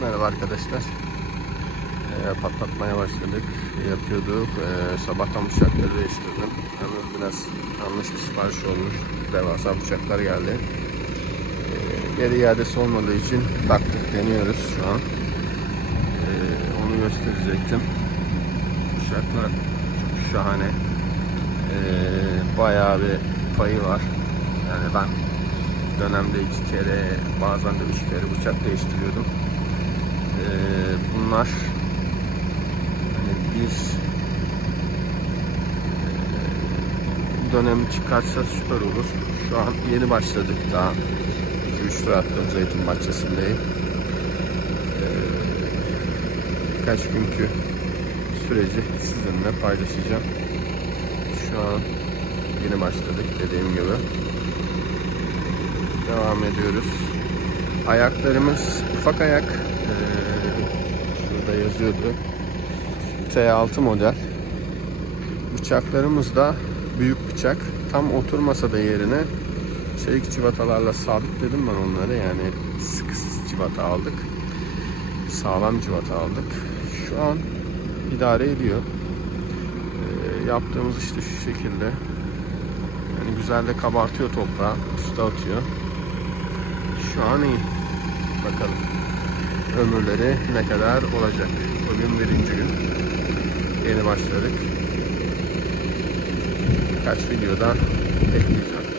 Merhaba arkadaşlar. Ee, patlatmaya başladık. Yapıyorduk. Ee, sabahtan bıçakları değiştirdim. Yalnız biraz yanlış bir sipariş olmuş. Devasa bıçaklar geldi. Ee, geri iadesi olmadığı için taktık deniyoruz şu an. Ee, onu gösterecektim. Bıçaklar çok şahane. Ee, bayağı bir payı var. Yani ben dönemde iki kere bazen de üç kere bıçak değiştiriyordum. Ee, bunlar hani bir e, dönem çıkarsa süper olur. Şu an yeni başladık daha. 2-3 tur attım bahçesindeyim. Ee, birkaç günkü süreci sizinle paylaşacağım. Şu an yeni başladık dediğim gibi devam ediyoruz. Ayaklarımız ufak ayak. Ee, şurada yazıyordu. T6 model. Bıçaklarımız da büyük bıçak. Tam oturmasa da yerine çelik civatalarla sabitledim ben onları. Yani sıkı civata aldık. Sağlam civata aldık. Şu an idare ediyor. Ee, yaptığımız işte şu şekilde. Yani güzel de kabartıyor toprağı. Usta atıyor. Şu an iyi. Bakalım. Ömürleri ne kadar olacak. Bugün birinci gün. Yeni başladık. Birkaç videoda ekleyeceğim.